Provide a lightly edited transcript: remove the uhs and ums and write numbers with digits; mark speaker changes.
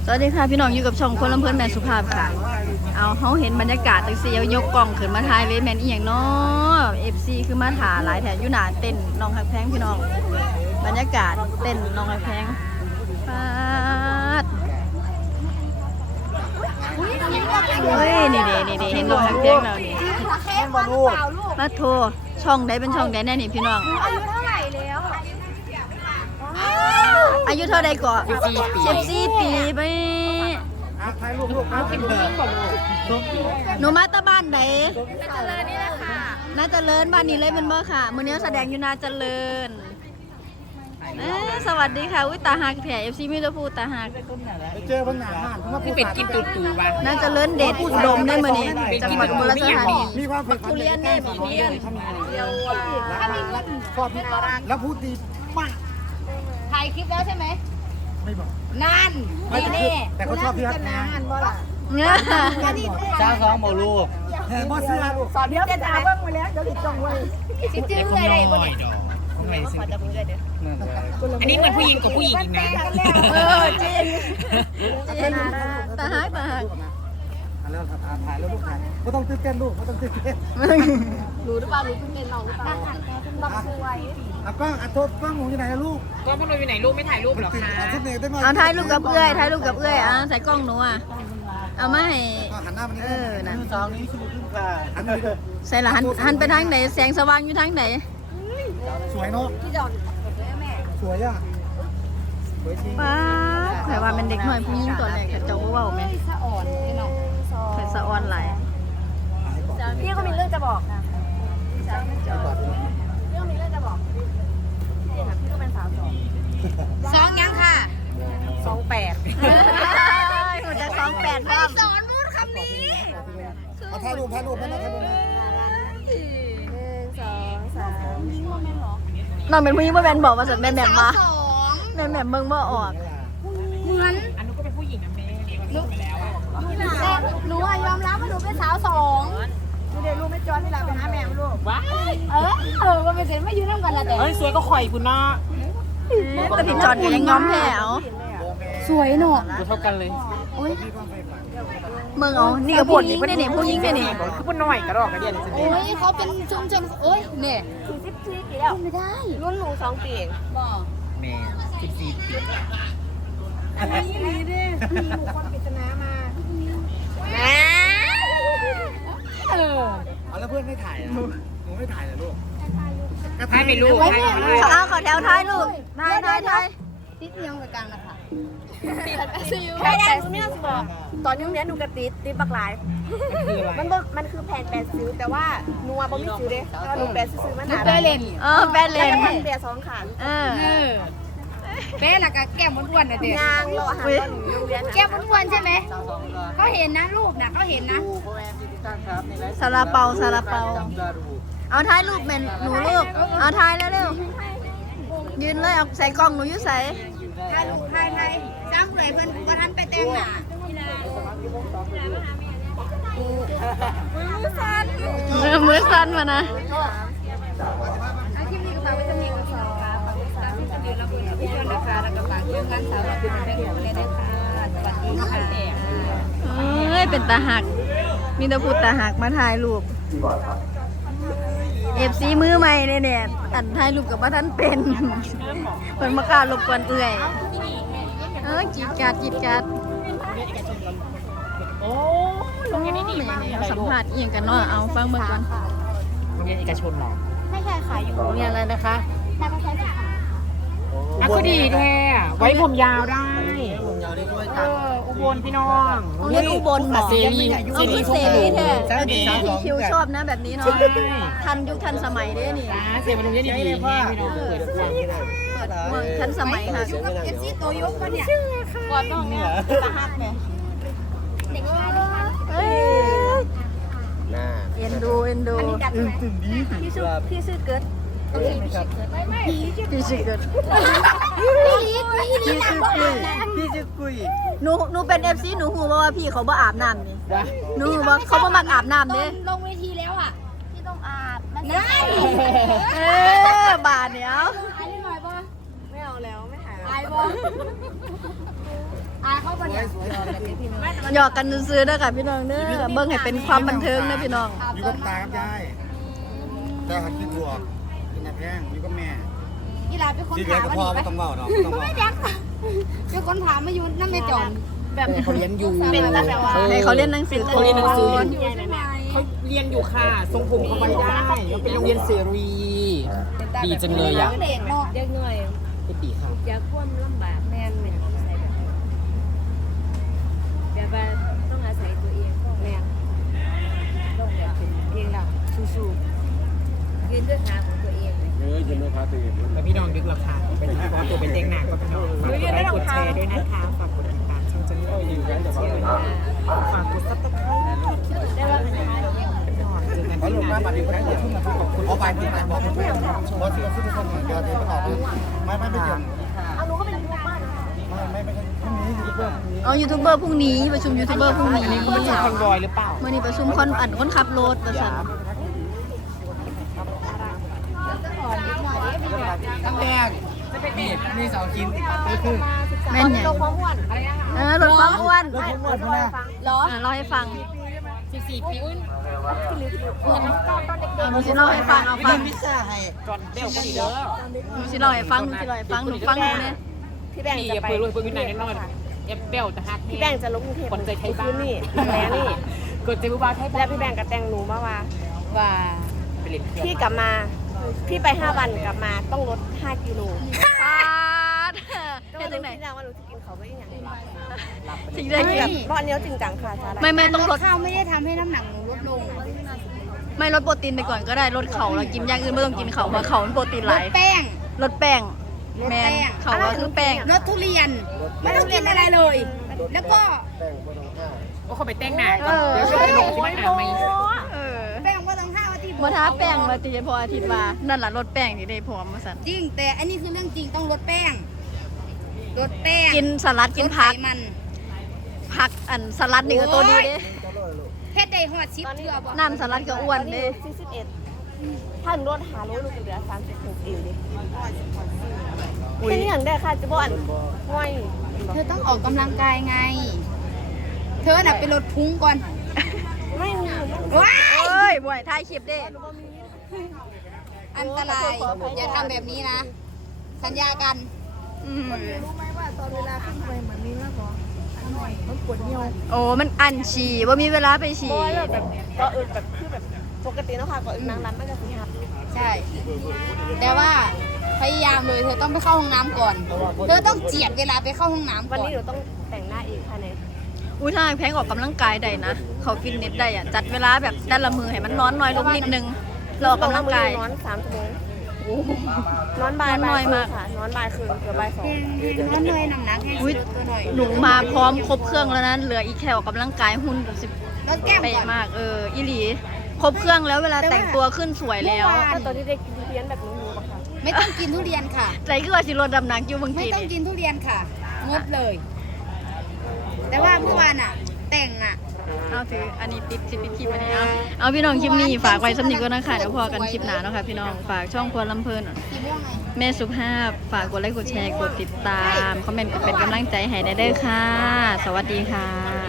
Speaker 1: สวัสดีค่ะพี่น้องอยู่กับช่องคนลำเพิ่นแม่สุภาพค่ะเอาเขาเห็นบรรยากาศตั้งสี่ยกกล้องขึ้นมาถ่ายเลยแม่นอีหยังเนาะ FC คือมาถ่าหลายแถวอยู่หน้าเต้นน้องฮักแพงพี่น้องบรรยากาศเต้นน้องฮักแพงปาดเฮ้ยนี่เด้เห็นน้องฮักแพงแล้วนี่มาโทรช่องใดเป็นช่องใดแน่นี่พี่น้อง
Speaker 2: อายุเท่าไหร่แล้ว
Speaker 1: อายุเท่าใดก่อน14 ปีไป
Speaker 3: ถ่ายรูปลูกนะเป็นผู้หญิงก่อนลูก
Speaker 1: หนูมาตะบ้านไหน
Speaker 2: เจริญนี่แหละค่ะ
Speaker 1: น่าเจริญบ้านนี้เลยเป็นบ่ค่ะมื้อนี้แสดงอยู่นาเจริญสวัสดีค่ะอุ้ยตาหักแถ FC มิตรภูตาหัก
Speaker 3: ไปเจอปัญหาห้านเพราะว่าผู้เป็นกินตูบ้าง
Speaker 1: น่าเจริญเด็ดอุดมได้มื้อนี้จังหวัดอุบลราชธานี
Speaker 3: มีความฝึกทุเรียนได้ทุเรียนเดียวชอบแล้วพูดดีมาก
Speaker 2: ถ่ายคลิปแล้วใช่ไหม
Speaker 3: ไม่บอก
Speaker 2: นั่น
Speaker 3: ไม่แต่เขาชอบพี่ฮัทนะ
Speaker 4: จ้าสองโมลูก
Speaker 3: เฮ้ยบ่เสื้อลูก
Speaker 2: สอนเดี๋ยวจะถามว่ามาแล้วเดี๋ยวติดจ้องไว้สิจื้อเลยได้บ่เนี่ย
Speaker 4: อันนี้เหมือนผู้หญิงกับผู้หญิงอีกนะ
Speaker 1: จริงตาหัก
Speaker 3: แล้วถ่ายแล้วลูกถ่ายไม่ต้องตื่นเต้นลูกไม่ต้องตื่นเต้น
Speaker 2: รู้หรือเปล่ารู้คุณเป็นน้องหรือเปล่าต้องสวย
Speaker 3: กล้องโทษกล้องหนูอยู่ไหนลูก
Speaker 4: ก็พวกเราอยู่ไหนลูกไม่ถ่ายรูปหรอคะ
Speaker 3: ชุดเนยได้ไหม
Speaker 1: เอาถ่ายรูปกับเอื้อยใส่กล้องหนูอ่ะเอามาให้
Speaker 3: หันหน้ามานี่
Speaker 1: นั่น
Speaker 3: สองนี้ชูขึ้นค่ะอันนี้
Speaker 1: ใส่ละหันไปทางไหนแสงสว่างอยู่ทางไหน
Speaker 3: สวยเนาะ
Speaker 2: พี่จอนแม่
Speaker 3: สวยอ่ะสวยจริง
Speaker 1: ป้าแต่ว่าเป็นเด็กหน่อยผู้หญิงตัวแรกเจ้าเว้าไหม
Speaker 2: สะอ่อนพี่น้อง
Speaker 1: ใส่สะออนไหล
Speaker 2: พี่ก็มีเรื่องจะบอกนะพี่ก็มีเรื่องจะบอกจริงๆพี่ก็เป็นสาวสองยังค่ะ28
Speaker 1: หัวใจ28ครับ
Speaker 2: สอนมูดคำนี้
Speaker 3: เอาถ่ายรูปนะถ่ายรูปนะ
Speaker 2: 1 2 3
Speaker 1: น้องเป็นผู้หญิงบ่แม่นบอกว่าสันแม่นแบบมาแม่นแบบเบิ่งบ่ออก
Speaker 2: เหมือน
Speaker 4: อันนู้นก็เป็นผู้หญิงนะแม่ลูกไปแล้ว
Speaker 2: หนูยอมรับว่าหนูเป็นสาว2ดูเดี๋ยวลูกไม่จอนนี่แหละไปหาแม่ลูก
Speaker 4: ว้าย
Speaker 2: ก็ไม่เสร็จไม่ยืนร่วมกันละแต่
Speaker 4: เฮ้ยสวยก็ข่อยคุณนะ
Speaker 1: แต่พี่จอนก็ยังง้อมแผลว
Speaker 2: สวยเนาะ
Speaker 4: เท่ากันเลย
Speaker 1: เมืองเอานี่ก็ผู้หญิงได้นี่ผู้หญิงได้นี่
Speaker 4: คือผู้น้อยกระดอกกระเดียน
Speaker 2: โอ้ยเขาเป็นชุมโอ้ยเนี่ย44 ปีแล้วไม่ได้รุ่นหนู2 ปีเองบอก
Speaker 4: แม่14 ปี
Speaker 2: อันนี้ดีดิมีหมู่คนปริศนามาแหม
Speaker 3: เอาแล้วเพื่อนไม่ถ่ายอ่ะหนูไม่ถ่ายเหรอลูก
Speaker 4: ถ่ายไปลูกถ่ายไปลูก
Speaker 1: เขาเอาขอแถวท้ายลูกท้าย
Speaker 2: ติดเนียงกับกลางนะคะไม่ได้หนูเนี่ยสิบอกตอนนี้เนี้ยหนูกระติดบักหลาย
Speaker 4: คืออะไร
Speaker 2: มันคือแผ่นแปดซื้อแต่ว่าหนูบ่มีซื้อเด้แต่ว่าหนูแปดซื้อมาหนา
Speaker 1: แปดเลนแปดเล
Speaker 2: แล้ว
Speaker 1: น
Speaker 2: ก็พันเปีย2ขา
Speaker 1: เป๊ะละก็แก้มอ้วนๆนะเด็ก
Speaker 2: ยางรอหาตอนหนูโรงเรียนแก้มอ้วนใช่ไหมเขาเห็นนะรูปนะเขาเห็นนะ
Speaker 1: ซาลาเปาเอาท้ายรูปเป็นหนูลูกเอาท้ายแล้วเร็วยืนเลยเอาใส่กล้องหนูอยู่ใส่
Speaker 2: ถ่ายรูปถ่ายจ้างเลยเพิ่นก็ทันไปแต่งหน้า
Speaker 1: มือสั่นมานะ
Speaker 2: อาชีพนี้ก็ฝากไว้จะมีกันสองค่ะฝากไว้ตามที่จะมีระบุกับพี่เพื่อนนะคะแล้วก็ฝากเพื่อนกันสาวเราเป็นแม่ของเล่นได้ค่ะสวัสดีค่ะ
Speaker 1: เอ้ยเป็นตาหักมีตาพูดตาหักมาถ่ายรูปFC มือใหม่เนี่ยอันถ่ายรูปกับว่าท่านเป็นเพิ่นมากล้ารบกวนเอื่อยจีดกัด
Speaker 4: โอ้
Speaker 1: โอ้ยเนี่ยสัมภาษณ์อีหยังกันเนาะเอาฟังเบิ่งก่อน
Speaker 4: โรงเรียนเอกชนหรอ
Speaker 2: ไม่ใช่ค่ะอยู่
Speaker 4: โรงเรียนอะไรนะคะ
Speaker 2: แต่ก็ใช้ได้ค่ะ
Speaker 4: อ่ะก็ดีแท้ไว้ผมยาวได้
Speaker 3: ผมยาวได้ด้วย
Speaker 4: อุบลพี่น้อง
Speaker 1: เรียนอุบลเหรอ
Speaker 4: เสรี
Speaker 1: เอาคือเสรีแท้
Speaker 4: ใช่
Speaker 1: พี่คิวชอบนะแบบนี้เนาะทันยุคทันสมัยเด้นี่
Speaker 4: จ้าเสียเป็นโรงเรียนดีๆพี่น้องเปิดทุกวัน
Speaker 1: เมืองทันสมัยค่ะ
Speaker 2: อยู่กับFC ตัวยุคปะเนี่ยก่อนน้องเนี่ยตาหักเนี่ยเด็กชายนี่ค่ะ
Speaker 1: เอ้ยเอ็นดู
Speaker 2: อันนี้ดัดใช่ไหมพี่ชื่อเกิดโอเคพี่ชื่อเกิดไม่
Speaker 1: พี่ชื่อเกิด
Speaker 2: พี่ชื่อกุย
Speaker 3: พี่ชื่อกุย
Speaker 1: หนูเป็น FC หนูฮู้ว่าพี่เขาบ่อาบน้ำนี่หนูว่าเขาบ่มักอาบน้ำเด้
Speaker 2: ลงเวทีแล้วอ่ะพี่ต้องอาบนั่น
Speaker 1: บาดเดียว
Speaker 2: อายหน่อยป่ะไม่เอาแล้วไม่หายอายป่ะเข้าไปเนี่ย
Speaker 1: หยอกกันซื้อๆเด้อค่ะพี่น้องเด้อเบิ่งให้เป็นความบันเทิงนะพี่น้อง
Speaker 3: อยู่กับตากับยายแต่หัดคิดบวกเป็นนักแข่งอยู่กับแม่
Speaker 2: กีฬาเป็นคน
Speaker 3: ที่เหลือ
Speaker 2: ถาม
Speaker 3: ก็
Speaker 2: ว่า
Speaker 3: พอ
Speaker 2: หนี
Speaker 3: ไม่
Speaker 2: ไป
Speaker 3: ต้องเบาหรอกต้อง
Speaker 2: ไม่
Speaker 3: เบา
Speaker 2: ยักเป็นคนถามมาอยู่นั่นไม่จอน
Speaker 1: แบบ
Speaker 4: เขาเรียนอยู่
Speaker 2: เป็นแล้วแบบว่า
Speaker 1: ให้เขาเรียนหนังสือ
Speaker 4: เขาเรียนหนังสืออยู่
Speaker 2: อยู่ใช่ไหม
Speaker 4: เขาเรียนอยู่ค่ะทรงผมเขาไว้ได้เขาเป็นโรงเรียนเสรี ดีจังเลยอ่ะ
Speaker 2: เด็กเนาะ
Speaker 5: เด็กหน่อย
Speaker 4: ก็ดีค่ะ
Speaker 5: จะควบลำบากแม่นเหมือนใส่แบบว่าต้องอาศัยตัวเองพ่อแม่ต้องแบบเป็นเองเราสู้ๆยืนด้วยขาของตัวเอง
Speaker 4: แล้วพี่น้องดึกราคาเป็นที่ว่าตัวเป็นเต็งหนักก็พี่น้องฝากกดไลค์กดแชร์ด้วยนะคะฝากกดติดตามช่องจังเลยฝากกดซับสไครต์
Speaker 5: ได้ว่าเป็นอะไร
Speaker 4: เจอกัน
Speaker 3: เขา
Speaker 4: ที่
Speaker 3: ลง
Speaker 4: งา
Speaker 3: มาน บัดนี้แข่งขึ้นมาขอบคุณเอาไปที่ไหนบอกคุณพอซื้อซื้อคนเดียวเดี๋ยวก็ออกไม่เกี่ยว
Speaker 2: เอาหนูก็เป็นลูกบ้าน
Speaker 3: ไม่พรุ่งนี้ยูทูบเบอร์
Speaker 1: เอายูทูบเบอร์พรุ่งนี้ประชุมยูทูบเบอร์พรุ่งนี้
Speaker 4: เขาเป็นคอนวอยหรือเปล่า
Speaker 1: มื่อนี้ประชุมคนขับรถประสัน
Speaker 3: ตั้งแดงมีเสากินก็คือ
Speaker 1: แม่นเนี่ย
Speaker 2: ลงความอ้วน
Speaker 1: รถความอ้วน
Speaker 3: แล้วผมว่าเนี่ย
Speaker 2: เหรอ
Speaker 1: เล่าให้ฟัง
Speaker 4: 14 ปีอุ้ย
Speaker 1: หนูสิเล่าให้ฟังเอาฟัง
Speaker 3: พิซซ่าให้
Speaker 4: ก่อนเดี๋ยวก็ดีเด้อ
Speaker 1: หนูสิเล่าให้ฟังหนูสิเล่าให้ฟังหนูฟังหนูเนี่ย
Speaker 2: พี่แบงค์
Speaker 4: พี่
Speaker 2: จะ
Speaker 4: อย่า
Speaker 2: ไป
Speaker 4: เปิดรวยเปิดวินัยแน่นอนเอฟเบลจะฮัก
Speaker 2: พี่แบงค์จะลงกรุงเทพ
Speaker 4: คนใจไทยบ้า
Speaker 2: คืนนี่แล้วนี่
Speaker 4: เกิดเจบุบาไทยบ้า
Speaker 2: แล้วพี่แบงค์กับแตงหนูมาว่า
Speaker 4: ไปเล่นเครื่อง
Speaker 2: พี่กลับมา พี่ไป5 วันกลับมาต้องลด5 กิโล
Speaker 1: ปาด
Speaker 2: ก็
Speaker 1: เฮ็ด
Speaker 2: รู้
Speaker 1: จังไหน
Speaker 2: ที่แล้วว่าหนูจะกินเขาไม่ได้อย่างไร
Speaker 1: สิ่งใดกิน
Speaker 2: เพราะอันนี้จริงจังค่ะชาอะไร
Speaker 1: ไม่ต้องลด
Speaker 2: ข้าวไม่ได้ทำให้น้ำหนักหนูลดลง
Speaker 1: ไม่ลดโปรตีนไปก่อนก็ได้ลดเข่าแล้วกินอย่างอื่นไม่ต้องกินเข่าเพราะเข่ามันโปรตีนหลาย
Speaker 2: แป้ง
Speaker 1: ลดแป้งแมนเข่าก็คือแป้ง
Speaker 2: ลดทุเรียน ไม่ต้องกินอะไรเลย แล้วก็
Speaker 4: โอ้เขาไปแต่งหน้าก่อนเดี๋ยวจะไปลงที่มันหนาไหม
Speaker 1: เออ
Speaker 2: แป้งก็ต้องห้าวันที่
Speaker 1: บ่ท้าแป้งมาตีพออาทิตย์ว่านั่นล่ะลดแป้งที่ได้พร้อมมาสั่น
Speaker 2: จริง แต่อันนี้คือเรื่องจริงต้องลดแป้ง ลดแป้ง
Speaker 1: กินสลัดกินผัก
Speaker 2: ลดไขมัน
Speaker 1: ผักอันสลัดนี่ก็ตัวดีเด้
Speaker 2: เฮ็ดได้ฮอด10เทื่อบ่
Speaker 1: น้ำสลัดก็อ้วนเด้
Speaker 2: 41ถ้าหนูลด5โลหนูจะเหลือ36เองดิแค่นี้อย่างได้ค่ะจะบ่อันห้อยเธอต้องออกกำลังกายไง เธอน่ะไปลดพุงก่อนไม่ว้า
Speaker 1: เอ้ยบ่อยถ่ายคลิปเด้
Speaker 2: อันตราย อย่าทำแบบนี้นะ สัญญากัน
Speaker 1: อืม
Speaker 2: รู้ไหมว่าตอนเวลาขึ้นไปเหมือนมีมากกว่ามันปวดเหี่ยว
Speaker 1: โอ้มันอันฉี่ว่ามีเวลาไปฉี่
Speaker 2: เพราะว่าแบบก็แบบคือแบบปกติเนาะค่ะก็นางร้านมันจะสิหับใช่ แต่ว่าพยายามเลยเธอต้องไปเข้าห้องน้ำก่อน เธอต้องเจียดเวลาไปเข้าห้องน้ำก่อนวันนี้หนูต้องแต่งหน้าอีกค่ะเนี่ย
Speaker 1: อุ้ยถ้าแพงออกกำลังกายได้นะ เขาฟิตเนสได้อะจัดเวลาแบบแต่ละมือให้มันนอนน้อยลงนิดนึงเราออกกำลังกาย
Speaker 2: นอน3 ชั่วโมงนอนบ่าย
Speaker 1: นอนน้อยมาก
Speaker 2: ค่ะนอนบ่ายคืนเกือบบ่าย 2นอนเลยน้ำหนักให้
Speaker 1: อุ้ย
Speaker 2: ตัวหน่อย
Speaker 1: หนูมาพร้อมครบเครื่องแล้วนะเหลืออีกแค่ออกกำลังกายหุ่นแบบสิบ
Speaker 2: ลดแก้ม
Speaker 1: เป๊ะ
Speaker 2: ก่อน
Speaker 1: มากอีหลีครบเครื่องแล้วเวลาแต่งตัวขึ้นสวยแล้ว
Speaker 2: ก็ตอนที่ได้กินทุเรียนแบบหนูๆอะค่ะไม่ต้องกินทุเรียนค่ะ
Speaker 1: ใจก็ว่าสิลดดำหนักอยู่บาง
Speaker 2: ไม่
Speaker 1: ที
Speaker 2: ต้องกินทุเรียนค่ะ งดเลย แต่ว่าเมื่อวานอะแต่งอะ
Speaker 1: เอาถืออันนี้ปิดคลิปอันนี้เอาพี่น้องคลิปนี้ฝากไว้สำนึกก็นะคะเดี๋ยวพอกันคลิปหน้าเนาะค่ะพี่น้องฝากช่องครัวลำเพลิน
Speaker 2: กี่โมงไง
Speaker 1: แม่สุภาพฝากกดไลค์กดแชร์กดติดตามคอมเมนต์เป็นกำลังใจให้ได้เด้อค่ะ สวัสดีค่ะ